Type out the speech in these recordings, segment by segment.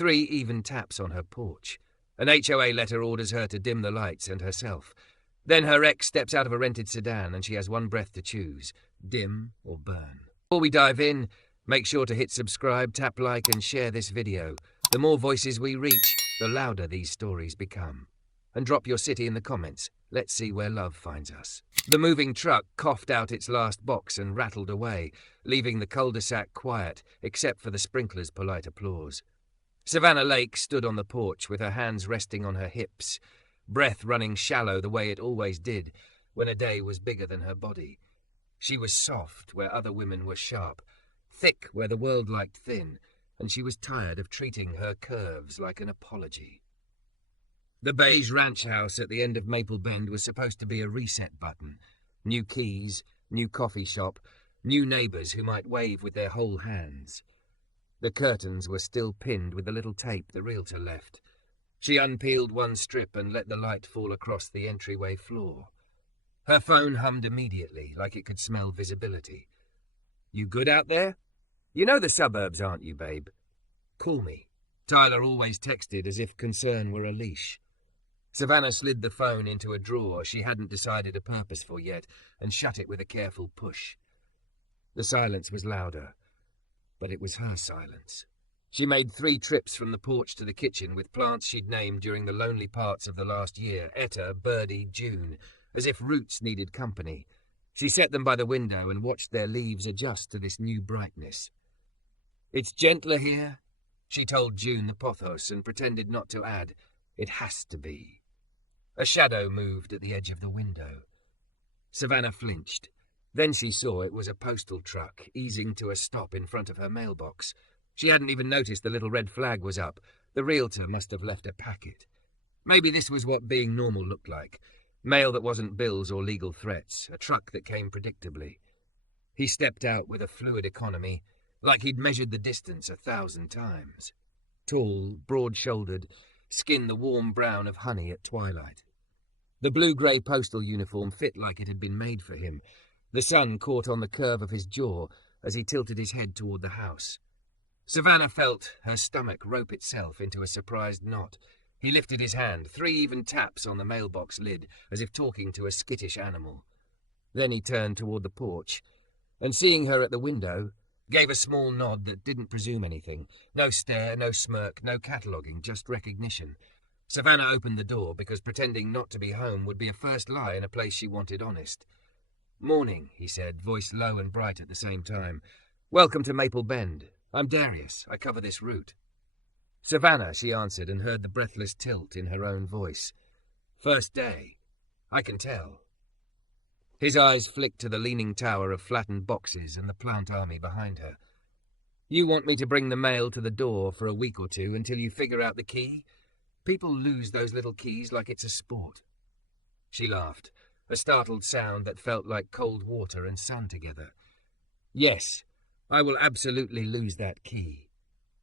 3 even taps on her porch. An HOA letter orders her to dim the lights and herself. Then her ex steps out of a rented sedan and she has one breath to choose, dim or burn. Before we dive in, make sure to hit subscribe, tap like and share this video. The more voices we reach, the louder these stories become. And drop your city in the comments. Let's see where love finds us. The moving truck coughed out its last box and rattled away, leaving the cul-de-sac quiet, except for the sprinkler's polite applause. Savannah Lake stood on the porch with her hands resting on her hips, breath running shallow the way it always did when a day was bigger than her body. She was soft where other women were sharp, thick where the world liked thin, and she was tired of treating her curves like an apology. The beige ranch house at the end of Maple Bend was supposed to be a reset button. New keys, new coffee shop, new neighbours who might wave with their whole hands. The curtains were still pinned with the little tape the realtor left. She unpeeled one strip and let the light fall across the entryway floor. Her phone hummed immediately, like it could smell visibility. "You good out there? You know the suburbs, aren't you, babe? Call me." Tyler always texted as if concern were a leash. Savannah slid the phone into a drawer she hadn't decided a purpose for yet and shut it with a careful push. The silence was louder, but it was her silence. She made 3 trips from the porch to the kitchen with plants she'd named during the lonely parts of the last year, Etta, Birdie, June, as if roots needed company. She set them by the window and watched their leaves adjust to this new brightness. "It's gentler here," she told June the pothos and pretended not to add, "It has to be." A shadow moved at the edge of the window. Savannah flinched. Then she saw it was a postal truck easing to a stop in front of her mailbox. She hadn't even noticed the little red flag was up. The realtor must have left a packet. Maybe this was what being normal looked like. Mail that wasn't bills or legal threats. A truck that came predictably. He stepped out with a fluid economy, like he'd measured the distance 1,000 times. Tall, broad-shouldered, skin the warm brown of honey at twilight. The blue-grey postal uniform fit like it had been made for him. The sun caught on the curve of his jaw as he tilted his head toward the house. Savannah felt her stomach rope itself into a surprised knot. He lifted his hand, 3 even taps on the mailbox lid, as if talking to a skittish animal. Then he turned toward the porch, and seeing her at the window, gave a small nod that didn't presume anything. No stare, no smirk, no cataloguing, just recognition. Savannah opened the door because pretending not to be home would be a first lie in a place she wanted honest. "Morning," he said, voice low and bright at the same time. "Welcome to Maple Bend. I'm Darius. I cover this route." "Savannah," she answered and heard the breathless tilt in her own voice. "First day. I can tell." His eyes flicked to the leaning tower of flattened boxes and the plant army behind her. "You want me to bring the mail to the door for a week or 2 until you figure out the key? People lose those little keys like it's a sport." She laughed, a startled sound that felt like cold water and sun together. "Yes, I will absolutely lose that key."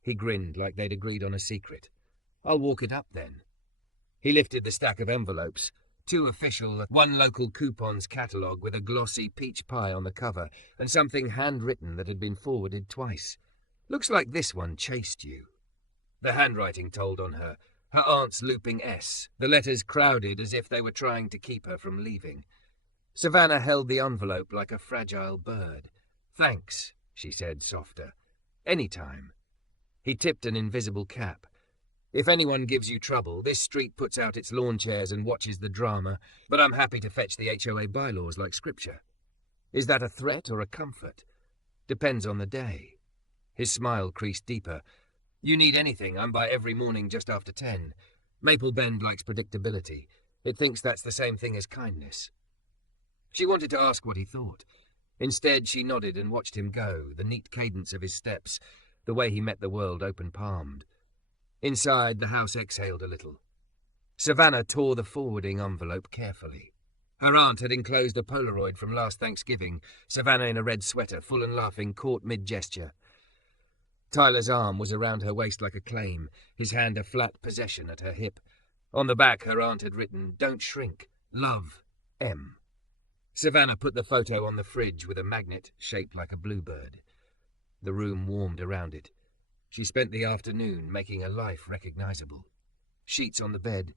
He grinned like they'd agreed on a secret. "I'll walk it up then." He lifted the stack of envelopes, 2 official, 1 local coupons catalogue with a glossy peach pie on the cover and something handwritten that had been forwarded twice. "Looks like this one chased you." The handwriting told on her. Her aunt's looping S, the letters crowded as if they were trying to keep her from leaving. Savannah held the envelope like a fragile bird. "Thanks," she said, softer. "Any time." He tipped an invisible cap. "If anyone gives you trouble, this street puts out its lawn chairs and watches the drama, but I'm happy to fetch the HOA bylaws like scripture." Is that a threat or a comfort? Depends on the day. His smile creased deeper. "You need anything, I'm by every morning just after 10. Maple Bend likes predictability. It thinks that's the same thing as kindness." She wanted to ask what he thought. Instead, she nodded and watched him go, the neat cadence of his steps, the way he met the world open-palmed. Inside, the house exhaled a little. Savannah tore the forwarding envelope carefully. Her aunt had enclosed a Polaroid from last Thanksgiving, Savannah in a red sweater, full and laughing, caught mid-gesture. Tyler's arm was around her waist like a claim, his hand a flat possession at her hip. On the back, her aunt had written, "Don't shrink. Love, M." Savannah put the photo on the fridge with a magnet shaped like a bluebird. The room warmed around it. She spent the afternoon making her life recognizable. Sheets on the bed,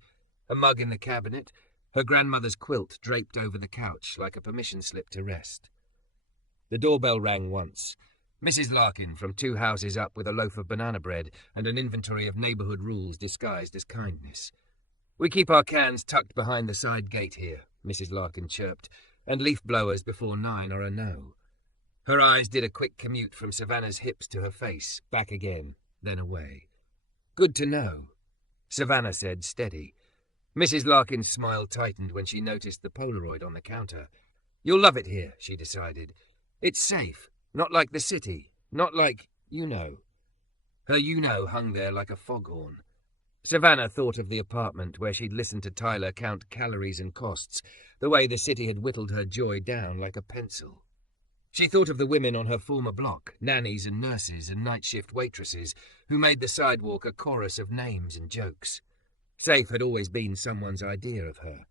a mug in the cabinet, her grandmother's quilt draped over the couch like a permission slip to rest. The doorbell rang once. Mrs. Larkin from 2 houses up with a loaf of banana bread and an inventory of neighbourhood rules disguised as kindness. "We keep our cans tucked behind the side gate here," Mrs. Larkin chirped, "and leaf blowers before 9 are a no." Her eyes did a quick commute from Savannah's hips to her face, back again, then away. "Good to know," Savannah said, steady. Mrs. Larkin's smile tightened when she noticed the Polaroid on the counter. "You'll love it here," she decided. "It's safe. Not like the city. Not like, you know." Her you-know hung there like a foghorn. Savannah thought of the apartment where she'd listened to Tyler count calories and costs, the way the city had whittled her joy down like a pencil. She thought of the women on her former block, nannies and nurses and night shift waitresses, who made the sidewalk a chorus of names and jokes. Safe had always been someone's idea of her.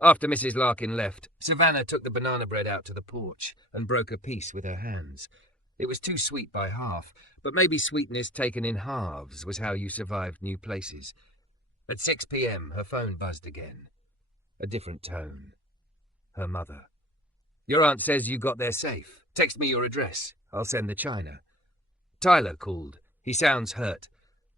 After Mrs. Larkin left, Savannah took the banana bread out to the porch and broke a piece with her hands. It was too sweet by half, but maybe sweetness taken in halves was how you survived new places. At 6 p.m, her phone buzzed again. A different tone. Her mother. "Your aunt says you got there safe. Text me your address. I'll send the china." Tyler called. He sounds hurt.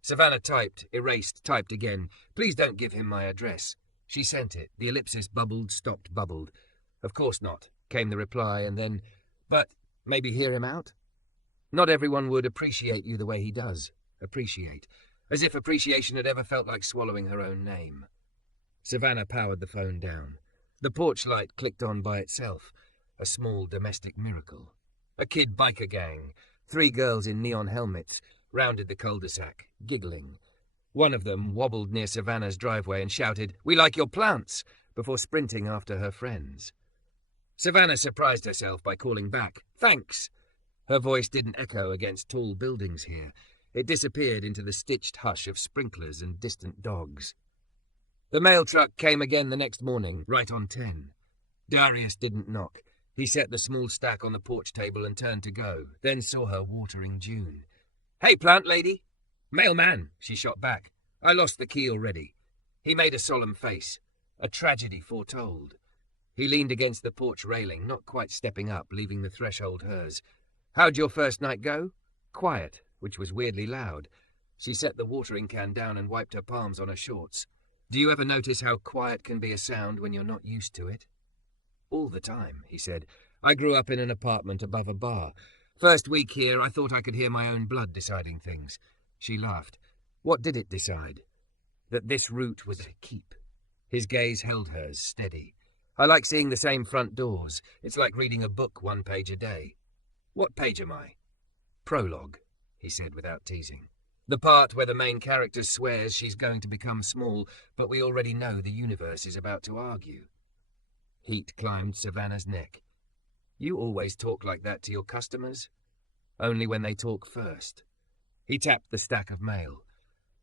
Savannah typed, erased, typed again. "Please don't give him my address." She sent it. The ellipsis bubbled, stopped, bubbled. "Of course not," came the reply, and then, "But maybe hear him out?" Not everyone would appreciate you the way he does. Appreciate. As if appreciation had ever felt like swallowing her own name. Savannah powered the phone down. The porch light clicked on by itself. A small domestic miracle. A kid biker gang, 3 girls in neon helmets, rounded the cul-de-sac, giggling. One of them wobbled near Savannah's driveway and shouted, "We like your plants," before sprinting after her friends. Savannah surprised herself by calling back, "Thanks." Her voice didn't echo against tall buildings here. It disappeared into the stitched hush of sprinklers and distant dogs. The mail truck came again the next morning, right on 10. Darius didn't knock. He set the small stack on the porch table and turned to go, then saw her watering June. "Hey, plant lady." "Mailman," she shot back. "I lost the key already." He made a solemn face. A tragedy foretold. He leaned against the porch railing, not quite stepping up, leaving the threshold hers. "How'd your first night go?" "Quiet," which was weirdly loud. She set the watering can down and wiped her palms on her shorts. "Do you ever notice how quiet can be a sound when you're not used to it?" "All the time," he said. "I grew up in an apartment above a bar. First week here, I thought I could hear my own blood deciding things." She laughed. "What did it decide?" "That this route was a keep." His gaze held hers, steady. "I like seeing the same front doors. It's like reading a book 1 page a day." "What page am I?" "Prologue," he said without teasing. "The part where the main character swears she's going to become small, but we already know the universe is about to argue." Heat climbed Savannah's neck. "You always talk like that to your customers?" "Only when they talk first." He tapped the stack of mail.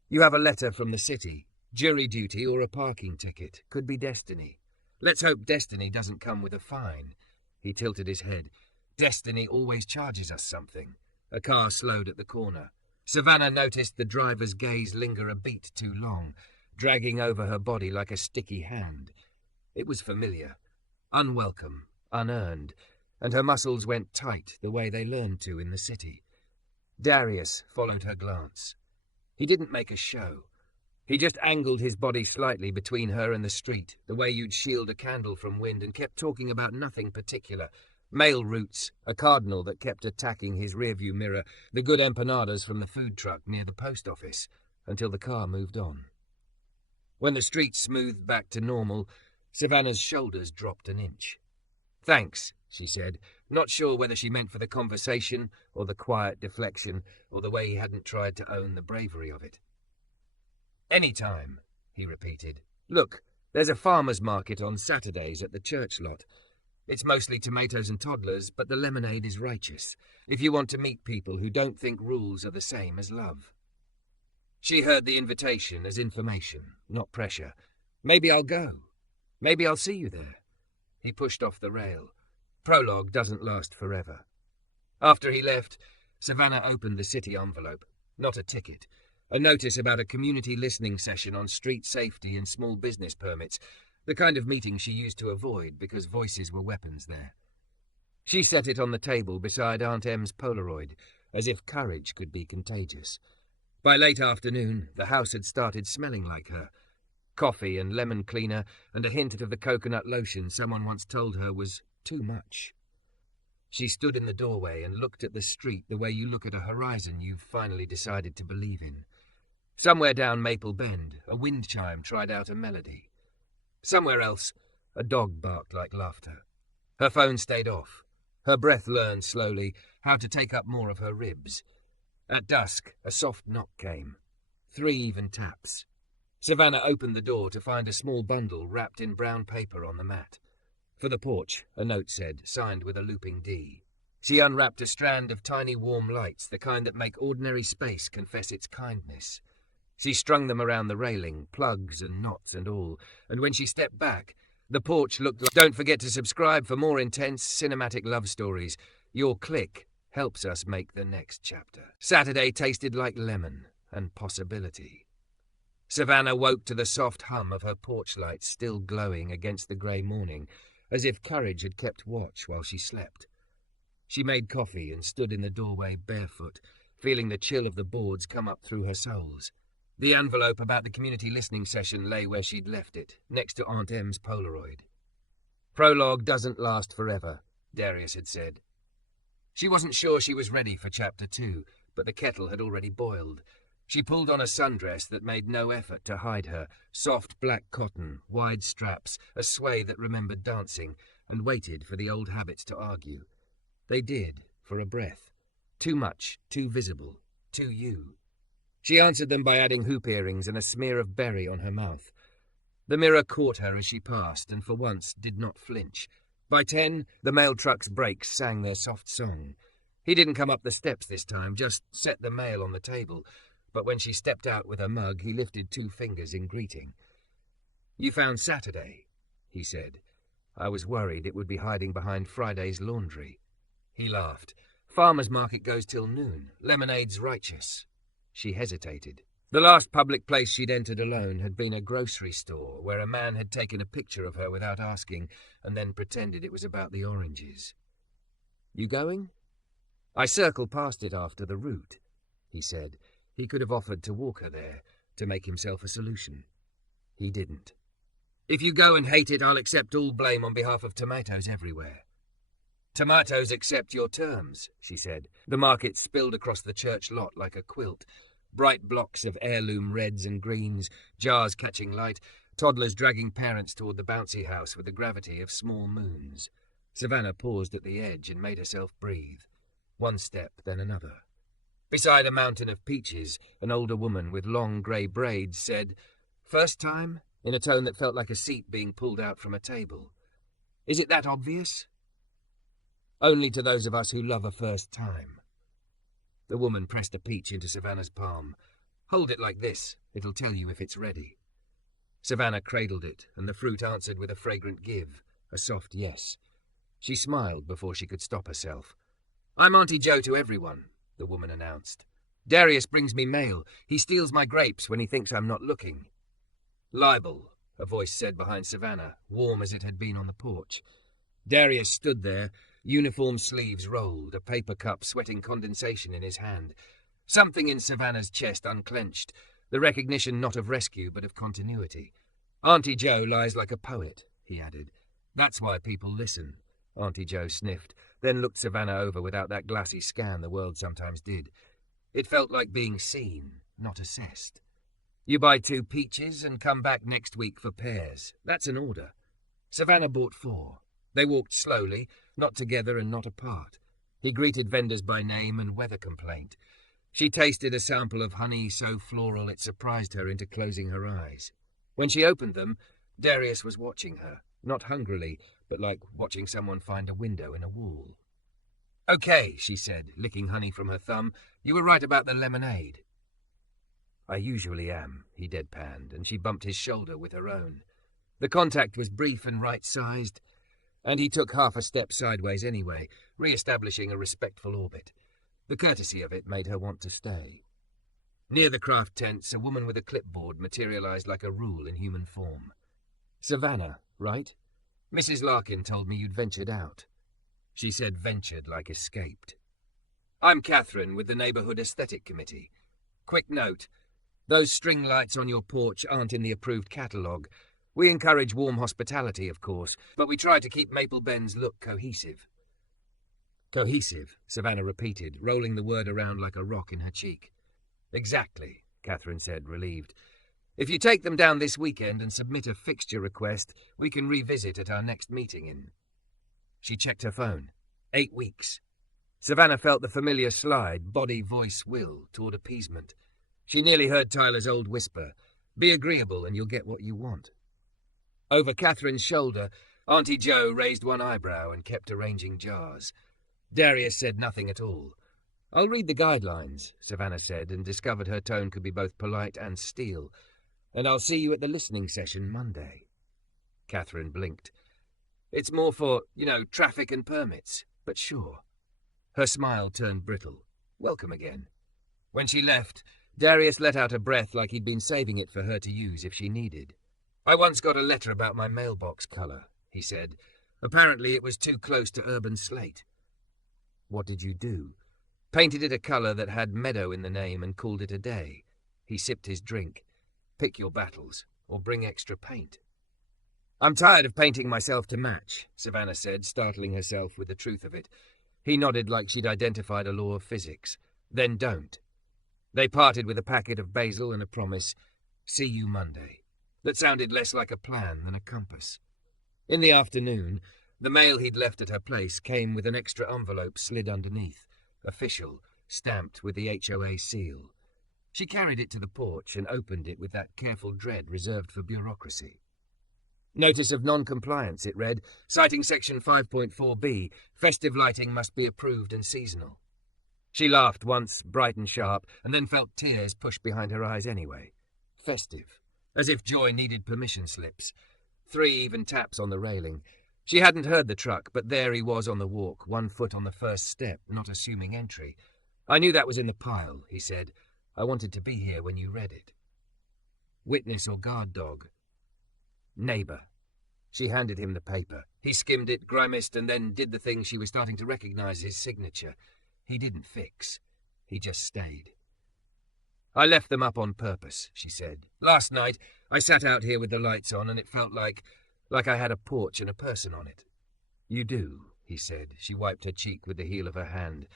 "You have a letter from the city. Jury duty or a parking ticket. Could be destiny. Let's hope destiny doesn't come with a fine." He tilted his head. "Destiny always charges us something." A car slowed at the corner. Savannah noticed the driver's gaze linger a beat too long, dragging over her body like a sticky hand. It was familiar. Unwelcome, unearned, and her muscles went tight the way they learned to in the city. Darius followed her glance. He didn't make a show. He just angled his body slightly between her and the street, the way you'd shield a candle from wind, and kept talking about nothing particular. Mail routes, a cardinal that kept attacking his rearview mirror, the good empanadas from the food truck near the post office, until the car moved on. When the street smoothed back to normal, Savannah's shoulders dropped an inch. "Thanks," she said, not sure whether she meant for the conversation or the quiet deflection or the way he hadn't tried to own the bravery of it. "Any time," he repeated. "Look, there's a farmer's market on Saturdays at the church lot. It's mostly tomatoes and toddlers, but the lemonade is righteous, if you want to meet people who don't think rules are the same as love." She heard the invitation as information, not pressure. "Maybe I'll go. Maybe I'll see you there." He pushed off the rail. Prologue doesn't last forever. After he left, Savannah opened the city envelope. Not a ticket. A notice about a community listening session on street safety and small business permits, the kind of meeting she used to avoid because voices were weapons there. She set it on the table beside Aunt Em's Polaroid, as if courage could be contagious. By late afternoon, the house had started smelling like her. Coffee and lemon cleaner and a hint of the coconut lotion someone once told her was too much. She stood in the doorway and looked at the street the way you look at a horizon you've finally decided to believe in. Somewhere down Maple Bend, a wind chime tried out a melody. Somewhere else, a dog barked like laughter. Her phone stayed off. Her breath learned slowly how to take up more of her ribs. At dusk, a soft knock came. 3 even taps. Savannah opened the door to find a small bundle wrapped in brown paper on the mat. For the porch, a note said, signed with a looping D. She unwrapped a strand of tiny warm lights, the kind that make ordinary space confess its kindness. She strung them around the railing, plugs and knots and all, and when she stepped back, the porch looked like... Don't forget to subscribe for more intense cinematic love stories. Your click helps us make the next chapter. Saturday tasted like lemon and possibility. Savannah woke to the soft hum of her porch lights still glowing against the grey morning, as if courage had kept watch while she slept. She made coffee and stood in the doorway barefoot, feeling the chill of the boards come up through her soles. The envelope about the community listening session lay where she'd left it, next to Aunt Em's Polaroid. Prologue doesn't last forever, Darius had said. She wasn't sure she was ready for Chapter 2, but the kettle had already boiled. She pulled on a sundress that made no effort to hide her, soft black cotton, wide straps, a sway that remembered dancing, and waited for the old habits to argue. They did, for a breath. Too much, too visible, too you. She answered them by adding hoop earrings and a smear of berry on her mouth. The mirror caught her as she passed, and for once did not flinch. By 10, the mail truck's brakes sang their soft song. He didn't come up the steps this time, just set the mail on the table. But when she stepped out with her mug, he lifted 2 fingers in greeting. "You found Saturday," he said. "I was worried it would be hiding behind Friday's laundry." He laughed. "Farmer's market goes till noon. Lemonade's righteous." She hesitated. The last public place she'd entered alone had been a grocery store where a man had taken a picture of her without asking and then pretended it was about the oranges. "You going?" "I circled past it after the route," he said. He could have offered to walk her there, to make himself a solution. He didn't. "If you go and hate it, I'll accept all blame on behalf of tomatoes everywhere." "Tomatoes accept your terms," she said. The market spilled across the church lot like a quilt. Bright blocks of heirloom reds and greens, jars catching light, toddlers dragging parents toward the bouncy house with the gravity of small moons. Savannah paused at the edge and made herself breathe. One step, then another. Beside a mountain of peaches, an older woman with long grey braids said, "First time?" in a tone that felt like a seat being pulled out from a table. "Is it that obvious?" "Only to those of us who love a first time." The woman pressed a peach into Savannah's palm. "Hold it like this. It'll tell you if it's ready." Savannah cradled it, and the fruit answered with a fragrant give, a soft yes. She smiled before she could stop herself. "I'm Auntie Jo to everyone," the woman announced. "Darius brings me mail. He steals my grapes when he thinks I'm not looking." "Libel," a voice said behind Savannah, warm as it had been on the porch. Darius stood there, uniform sleeves rolled, a paper cup sweating condensation in his hand. Something in Savannah's chest unclenched, the recognition not of rescue but of continuity. "Auntie Jo lies like a poet," he added. "That's why people listen." Auntie Jo sniffed, then looked Savannah over without that glassy scan the world sometimes did. It felt like being seen, not assessed. "You buy 2 peaches and come back next week for pears. That's an order." Savannah bought 4. They walked slowly, not together and not apart. He greeted vendors by name and weather complaint. She tasted a sample of honey so floral it surprised her into closing her eyes. When she opened them, Darius was watching her, not hungrily, but like watching someone find a window in a wall. "Okay," she said, licking honey from her thumb. "You were right about the lemonade." "I usually am," he deadpanned, and she bumped his shoulder with her own. The contact was brief and right-sized, and he took half a step sideways anyway, re-establishing a respectful orbit. The courtesy of it made her want to stay. Near the craft tents, a woman with a clipboard materialized like a rule in human form. Savannah, right? Mrs. Larkin told me you'd ventured out. She said ventured like escaped. I'm Catherine with the Neighborhood Aesthetic Committee. Quick note, those string lights on your porch aren't in the approved catalogue. We encourage warm hospitality, of course, but we try to keep Maple Bend's look cohesive. Cohesive, Savannah repeated, rolling the word around like a rock in her cheek. Exactly, Catherine said, relieved. If you take them down this weekend and submit a fixture request, we can revisit at our next meeting in... She checked her phone. 8 weeks. Savannah felt the familiar slide, body, voice, will, toward appeasement. She nearly heard Tyler's old whisper, be agreeable and you'll get what you want. Over Catherine's shoulder, Auntie Jo raised one eyebrow and kept arranging jars. Darius said nothing at all. I'll read the guidelines, Savannah said, and discovered her tone could be both polite and steel. And I'll see you at the listening session Monday. Catherine blinked. It's more for, traffic and permits, but sure. Her smile turned brittle. Welcome again. When she left, Darius let out a breath like he'd been saving it for her to use if she needed. I once got a letter about my mailbox colour, he said. Apparently it was too close to urban slate. What did you do? Painted it a colour that had meadow in the name and called it a day. He sipped his drink. Pick your battles, or bring extra paint. I'm tired of painting myself to match, Savannah said, startling herself with the truth of it. He nodded like she'd identified a law of physics. Then don't. They parted with a packet of basil and a promise, see you Monday. That sounded less like a plan than a compass. In the afternoon, the mail he'd left at her place came with an extra envelope slid underneath, official, stamped with the HOA seal. She carried it to the porch and opened it with that careful dread reserved for bureaucracy. Notice of non-compliance, it read, citing Section 5.4b, festive lighting must be approved and seasonal. She laughed once, bright and sharp, and then felt tears pushed behind her eyes anyway. Festive. As if joy needed permission slips. 3 even taps on the railing. She hadn't heard the truck, but there he was on the walk, 1 foot on the first step, not assuming entry. I knew that was in the pile, he said. I wanted to be here when you read it. Witness or guard dog? Neighbour. She handed him the paper. He skimmed it, grimaced, and then did the thing she was starting to recognize his signature. He didn't fix. He just stayed. I left them up on purpose, she said. Last night, I sat out here with the lights on, and it felt like I had a porch and a person on it. You do, he said. She wiped her cheek with the heel of her hand.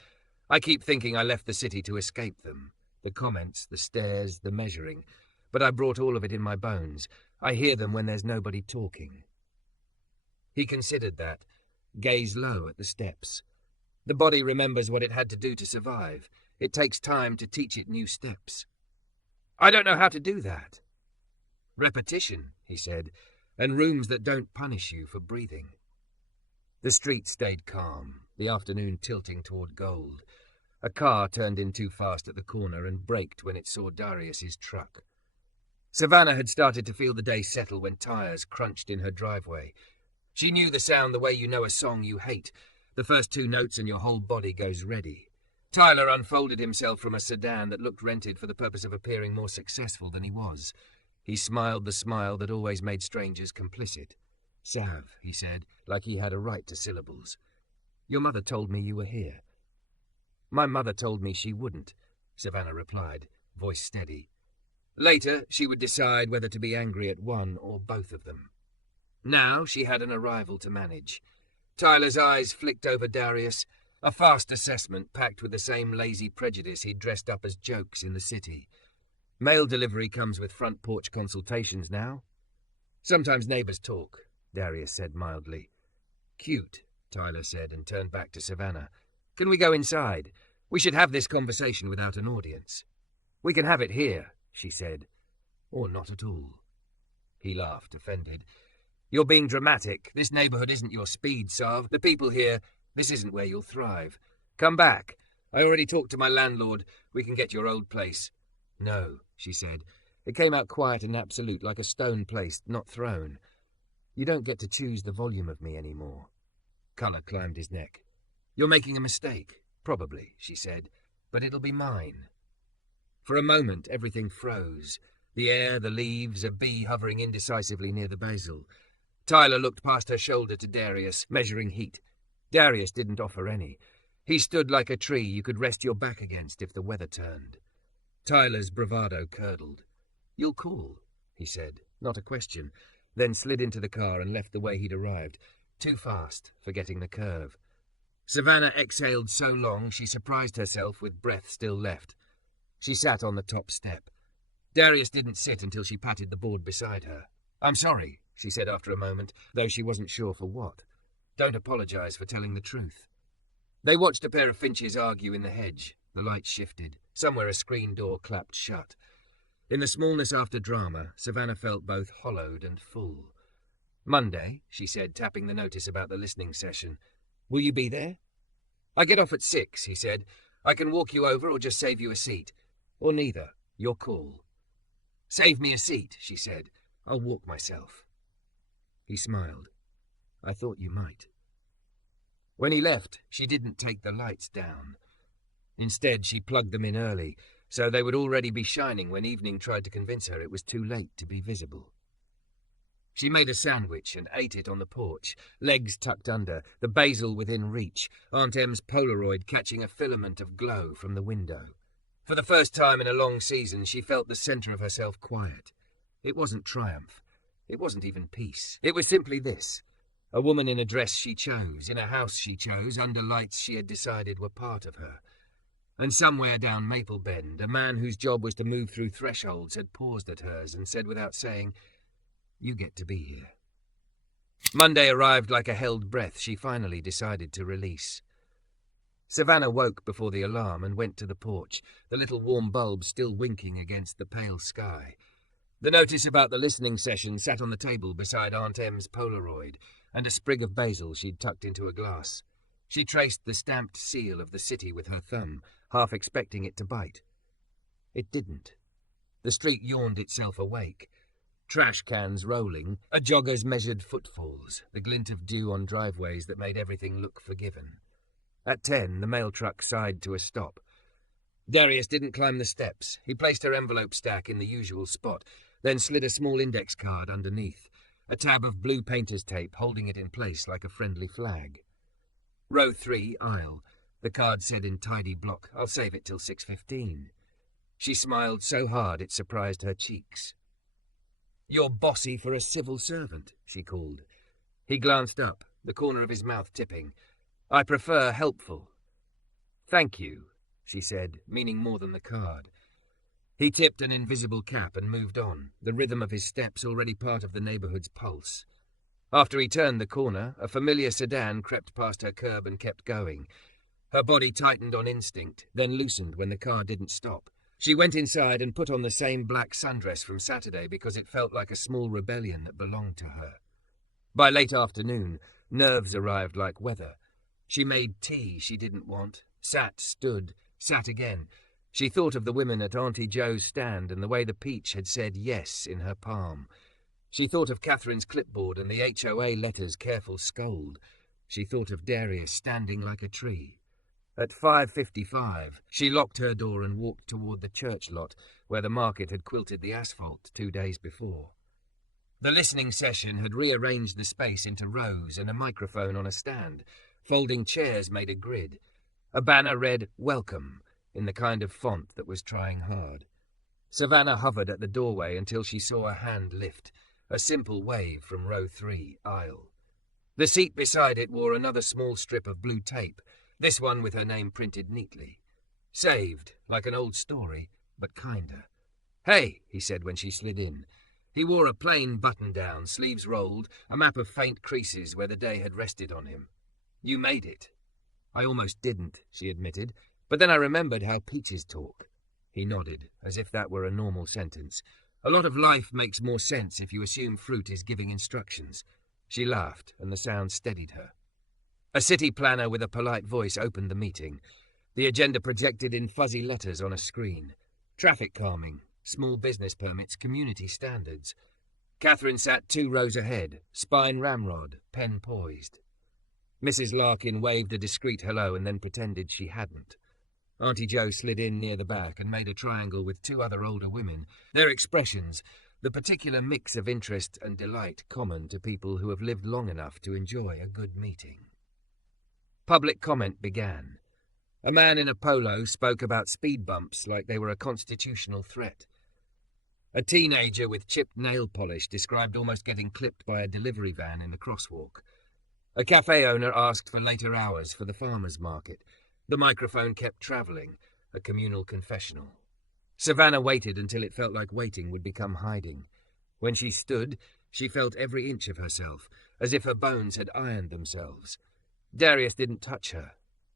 I keep thinking I left the city to escape them. The comments, the stares, the measuring. But I brought all of it in my bones. I hear them when there's nobody talking. He considered that, gaze low at the steps. The body remembers what it had to do to survive. It takes time to teach it new steps. I don't know how to do that. Repetition, he said, and rooms that don't punish you for breathing. The street stayed calm, the afternoon tilting toward gold. A car turned in too fast at the corner and braked when it saw Darius's truck. Savannah had started to feel the day settle when tires crunched in her driveway. She knew the sound the way you know a song you hate. The first 2 notes and your whole body goes ready. Tyler unfolded himself from a sedan that looked rented for the purpose of appearing more successful than he was. He smiled the smile that always made strangers complicit. Sav, he said, like he had a right to syllables. Your mother told me you were here. My mother told me she wouldn't, Savannah replied, voice steady. Later, she would decide whether to be angry at one or both of them. Now she had an arrival to manage. Tyler's eyes flicked over Darius, a fast assessment packed with the same lazy prejudice he'd dressed up as jokes in the city. Mail delivery comes with front porch consultations now. Sometimes neighbours talk, Darius said mildly. Cute, Tyler said and turned back to Savannah. Can we go inside? We should have this conversation without an audience. We can have it here, she said. Or not at all. He laughed, offended. You're being dramatic. This neighbourhood isn't your speed, Sav. The people here, this isn't where you'll thrive. Come back. I already talked to my landlord. We can get your old place. No, she said. It came out quiet and absolute, like a stone placed, not thrown. You don't get to choose the volume of me anymore. Colour climbed his neck. You're making a mistake. Probably, she said. But it'll be mine. For a moment, everything froze. The air, the leaves, a bee hovering indecisively near the basil. Tyler looked past her shoulder to Darius, measuring heat. Darius didn't offer any. He stood like a tree you could rest your back against if the weather turned. Tyler's bravado curdled. "You'll cool," he said, not a question, then slid into the car and left the way he'd arrived, too fast, forgetting the curve. Savannah exhaled so long she surprised herself with breath still left. She sat on the top step. Darius didn't sit until she patted the board beside her. "I'm sorry," she said after a moment, though she wasn't sure for what. "Don't apologize for telling the truth." They watched a pair of finches argue in the hedge. The light shifted. Somewhere a screen door clapped shut. In the smallness after drama, Savannah felt both hollowed and full. "Monday," she said, tapping the notice about the listening session. "Will you be there?" "I get off at 6, he said. "I can walk you over or just save you a seat. Or neither. Your call." "Save me a seat," she said. "I'll walk myself." He smiled. "I thought you might." When he left, she didn't take the lights down. Instead, she plugged them in early, so they would already be shining when evening tried to convince her it was too late to be visible. She made a sandwich and ate it on the porch, legs tucked under, the basil within reach, Aunt Em's Polaroid catching a filament of glow from the window. For the first time in a long season, she felt the centre of herself quiet. It wasn't triumph. It wasn't even peace. It was simply this. A woman in a dress she chose, in a house she chose, under lights she had decided were part of her. And somewhere down Maple Bend, a man whose job was to move through thresholds had paused at hers and said without saying, "You get to be here." Monday arrived like a held breath she finally decided to release. Savannah woke before the alarm and went to the porch, the little warm bulb still winking against the pale sky. The notice about the listening session sat on the table beside Aunt Em's Polaroid, and a sprig of basil she'd tucked into a glass. She traced the stamped seal of the city with her thumb, half expecting it to bite. It didn't. The street yawned itself awake. Trash cans rolling, a jogger's measured footfalls, the glint of dew on driveways that made everything look forgiven. At 10, the mail truck sighed to a stop. Darius didn't climb the steps. He placed her envelope stack in the usual spot, then slid a small index card underneath, a tab of blue painter's tape holding it in place like a friendly flag. Row 3, aisle. The card said in tidy block, "I'll save it till 6:15. She smiled so hard it surprised her cheeks. "You're bossy for a civil servant," she called. He glanced up, the corner of his mouth tipping. "I prefer helpful." "Thank you," she said, meaning more than the card. He tipped an invisible cap and moved on, the rhythm of his steps already part of the neighborhood's pulse. After he turned the corner, a familiar sedan crept past her curb and kept going. Her body tightened on instinct, then loosened when the car didn't stop. She went inside and put on the same black sundress from Saturday because it felt like a small rebellion that belonged to her. By late afternoon, nerves arrived like weather. She made tea she didn't want, sat, stood, sat again. She thought of the women at Auntie Joe's stand and the way the peach had said yes in her palm. She thought of Catherine's clipboard and the HOA letter's careful scold. She thought of Darius standing like a tree. At 5:55, she locked her door and walked toward the church lot where the market had quilted the asphalt 2 days before. The listening session had rearranged the space into rows and a microphone on a stand. Folding chairs made a grid. A banner read, "Welcome," in the kind of font that was trying hard. Savannah hovered at the doorway until she saw a hand lift, a simple wave from row 3, aisle. The seat beside it wore another small strip of blue tape, this one with her name printed neatly. Saved, like an old story, but kinder. "Hey," he said when she slid in. He wore a plain button-down, sleeves rolled, a map of faint creases where the day had rested on him. "You made it." "I almost didn't," she admitted, "but then I remembered how peaches talk." He nodded, as if that were a normal sentence. A lot of life makes more sense if you assume fruit is giving instructions. She laughed, and the sound steadied her. A city planner with a polite voice opened the meeting. The agenda projected in fuzzy letters on a screen. Traffic calming, small business permits, community standards. Catherine sat 2 rows ahead, spine ramrod, pen poised. Mrs. Larkin waved a discreet hello and then pretended she hadn't. Auntie Jo slid in near the back and made a triangle with two other older women, their expressions, the particular mix of interest and delight common to people who have lived long enough to enjoy a good meeting. Public comment began. A man in a polo spoke about speed bumps like they were a constitutional threat. A teenager with chipped nail polish described almost getting clipped by a delivery van in the crosswalk. A cafe owner asked for later hours for the farmers' market. The microphone kept travelling, a communal confessional. Savannah waited until it felt like waiting would become hiding. When she stood, she felt every inch of herself, as if her bones had ironed themselves. Darius didn't touch her.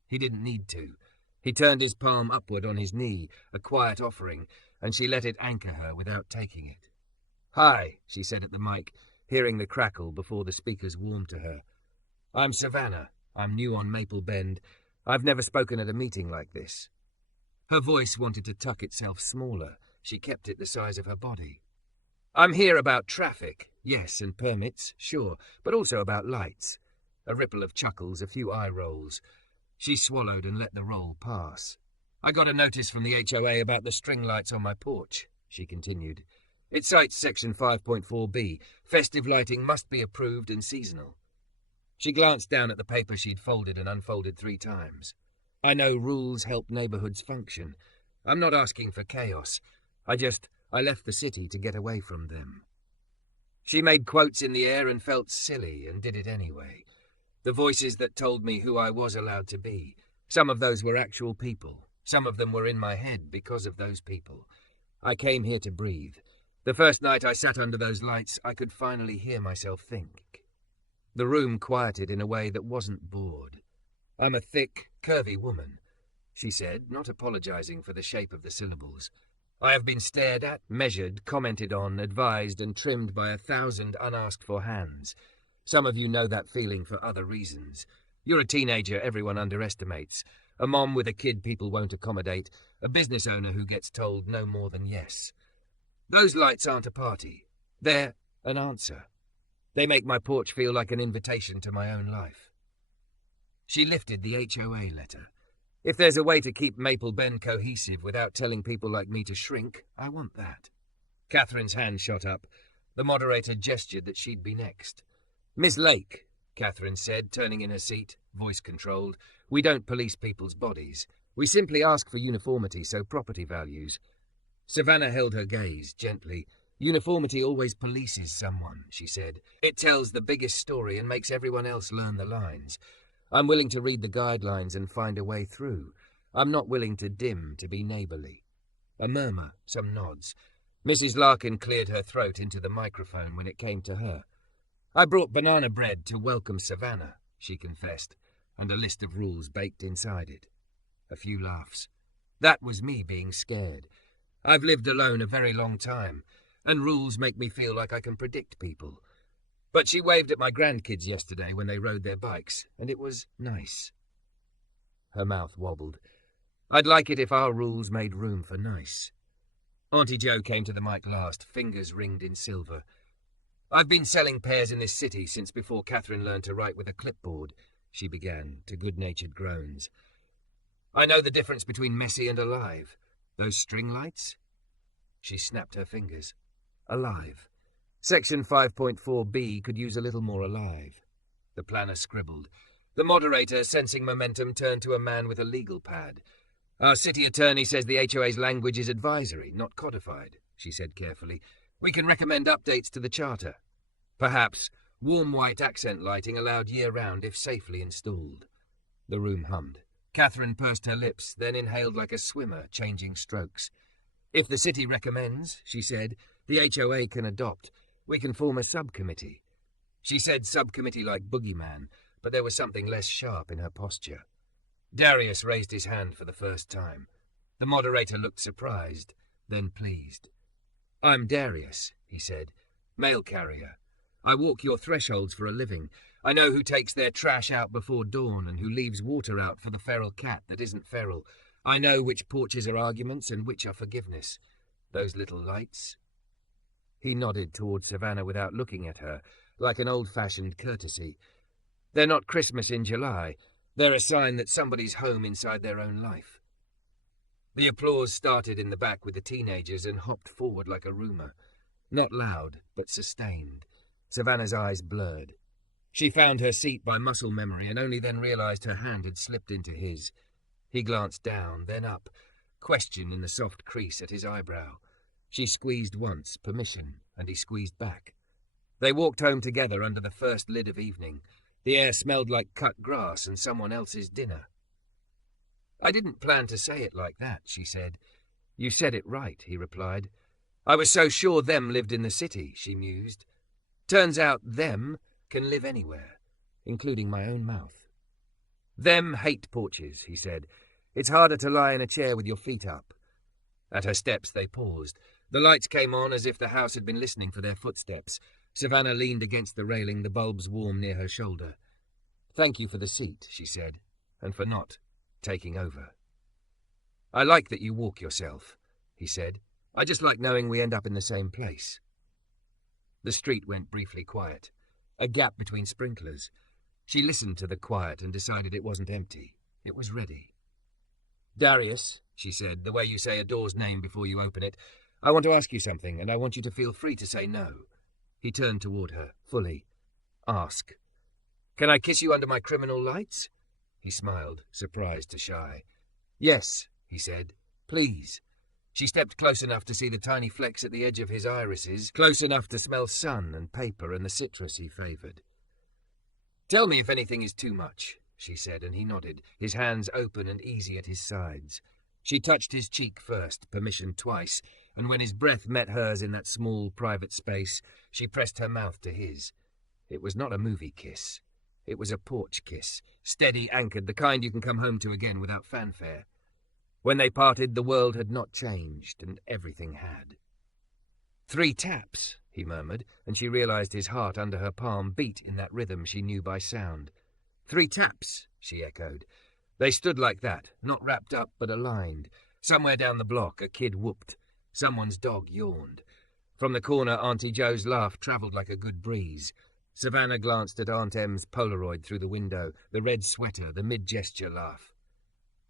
He didn't need to. He turned his palm upward on his knee, a quiet offering, and she let it anchor her without taking it. "Hi," she said at the mic, hearing the crackle before the speakers warmed to her. "I'm Savannah. I'm new on Maple Bend. I've never spoken at a meeting like this." Her voice wanted to tuck itself smaller. She kept it the size of her body. "I'm here about traffic, yes, and permits, sure, but also about lights." A ripple of chuckles, a few eye rolls. She swallowed and let the roll pass. "I got a notice from the HOA about the string lights on my porch," she continued. "It cites Section 5.4b. Festive lighting must be approved and seasonal." She glanced down at the paper she'd folded and unfolded 3 times. "I know rules help neighborhoods function. I'm not asking for chaos. I left the city to get away from them." She made quotes in the air and felt silly and did it anyway. The voices that told me who I was allowed to be. Some of those were actual people. Some of them were in my head because of those people. I came here to breathe. The first night I sat under those lights, I could finally hear myself think. The room quieted in a way that wasn't bored. "I'm a thick, curvy woman," she said, not apologizing for the shape of the syllables. "I have been stared at, measured, commented on, advised, and trimmed by 1,000 unasked-for hands. Some of you know that feeling for other reasons. You're a teenager everyone underestimates, a mom with a kid people won't accommodate, a business owner who gets told no more than yes. Those lights aren't a party. They're an answer. They make my porch feel like an invitation to my own life." She lifted the HOA letter. "If there's a way to keep Maple Bend cohesive without telling people like me to shrink, I want that." Catherine's hand shot up. The moderator gestured that she'd be next. "Miss Lake," Catherine said, turning in her seat, voice controlled, "we don't police people's bodies. We simply ask for uniformity so property values." Savannah held her gaze, gently. "Uniformity always polices someone," she said. "It tells the biggest story and makes everyone else learn the lines. I'm willing to read the guidelines and find a way through. I'm not willing to dim to be neighbourly." A murmur, some nods. Mrs. Larkin cleared her throat into the microphone when it came to her. "I brought banana bread to welcome Savannah," she confessed, and a list of rules baked inside it. A few laughs. "That was me being scared. I've lived alone a very long time, and rules make me feel like I can predict people. But she waved at my grandkids yesterday when they rode their bikes, and it was nice." Her mouth wobbled. "I'd like it if our rules made room for nice." Auntie Jo came to the mic last, fingers ringed in silver. "I've been selling pears in this city since before Catherine learned to write with a clipboard," she began, to good-natured groans. "I know the difference between messy and alive. Those string lights?" She snapped her fingers. "Alive. Section 5.4b could use a little more alive." The planner scribbled. The moderator, sensing momentum, turned to a man with a legal pad. "Our city attorney says the HOA's language is advisory, not codified," she said carefully. "We can recommend updates to the charter. Perhaps warm white accent lighting allowed year-round if safely installed." The room hummed. Catherine pursed her lips, then inhaled like a swimmer, changing strokes. "If the city recommends," she said, "the HOA can adopt. We can form a subcommittee." She said subcommittee like boogeyman, but there was something less sharp in her posture. Darius raised his hand for the first time. The moderator looked surprised, then pleased. "I'm Darius," he said, "mail carrier. I walk your thresholds for a living. I know who takes their trash out before dawn and who leaves water out for the feral cat that isn't feral. I know which porches are arguments and which are forgiveness. Those little lights." He nodded towards Savannah without looking at her, like an old-fashioned courtesy. "They're not Christmas in July. They're a sign that somebody's home inside their own life." The applause started in the back with the teenagers and hopped forward like a rumour. Not loud, but sustained. Savannah's eyes blurred. She found her seat by muscle memory and only then realised her hand had slipped into his. He glanced down, then up, question in the soft crease at his eyebrow. She squeezed once, permission, and he squeezed back. They walked home together under the first lid of evening. The air smelled like cut grass and someone else's dinner. "I didn't plan to say it like that," she said. "You said it right," he replied. "I was so sure them lived in the city," she mused. "Turns out them can live anywhere, including my own mouth." "Them hate porches," he said. "It's harder to lie in a chair with your feet up." At her steps they paused. The lights came on as if the house had been listening for their footsteps. Savannah leaned against the railing, the bulbs warm near her shoulder. "Thank you for the seat," she said, "and for not taking over." "I like that you walk yourself," he said. "I just like knowing we end up in the same place." The street went briefly quiet, a gap between sprinklers. She listened to the quiet and decided it wasn't empty. It was ready. "Darius," she said, the way you say a door's name before you open it, "I want to ask you something, and I want you to feel free to say no." He turned toward her, fully. "Ask." "Can I kiss you under my criminal lights?" He smiled, surprised to shy. "Yes," he said. "Please." She stepped close enough to see the tiny flecks at the edge of his irises, close enough to smell sun and paper and the citrus he favoured. "Tell me if anything is too much," she said, and he nodded, his hands open and easy at his sides. She touched his cheek first, permission twice, and when his breath met hers in that small, private space, she pressed her mouth to his. It was not a movie kiss. It was a porch kiss, steady, anchored, the kind you can come home to again without fanfare. When they parted, the world had not changed, and everything had. "3 taps," he murmured, and she realised his heart under her palm beat in that rhythm she knew by sound. "3 taps," she echoed. They stood like that, not wrapped up but aligned. Somewhere down the block, a kid whooped. Someone's dog yawned. From the corner, Auntie Jo's laugh travelled like a good breeze. Savannah glanced at Aunt Em's Polaroid through the window, the red sweater, the mid-gesture laugh.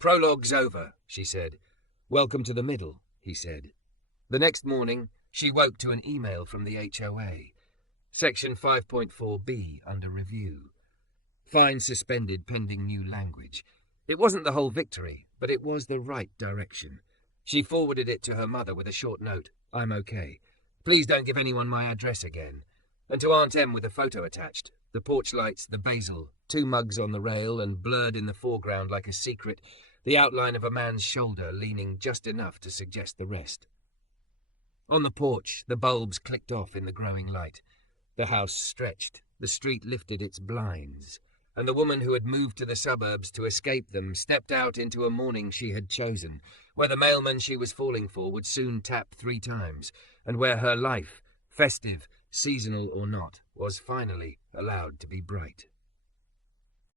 "Prologue's over," she said. "Welcome to the middle," he said. The next morning, she woke to an email from the HOA. Section 5.4b under review. Fine suspended pending new language. It wasn't the whole victory, but it was the right direction. She forwarded it to her mother with a short note. "I'm okay. Please don't give anyone my address again." And to Aunt Em with a photo attached. The porch lights, the basil, 2 mugs on the rail, and blurred in the foreground like a secret, the outline of a man's shoulder leaning just enough to suggest the rest. On the porch, the bulbs clicked off in the growing light. The house stretched. The street lifted its blinds. And the woman who had moved to the suburbs to escape them stepped out into a morning she had chosen, where the mailman she was falling for would soon tap 3 times, and where her life, festive, seasonal or not, was finally allowed to be bright.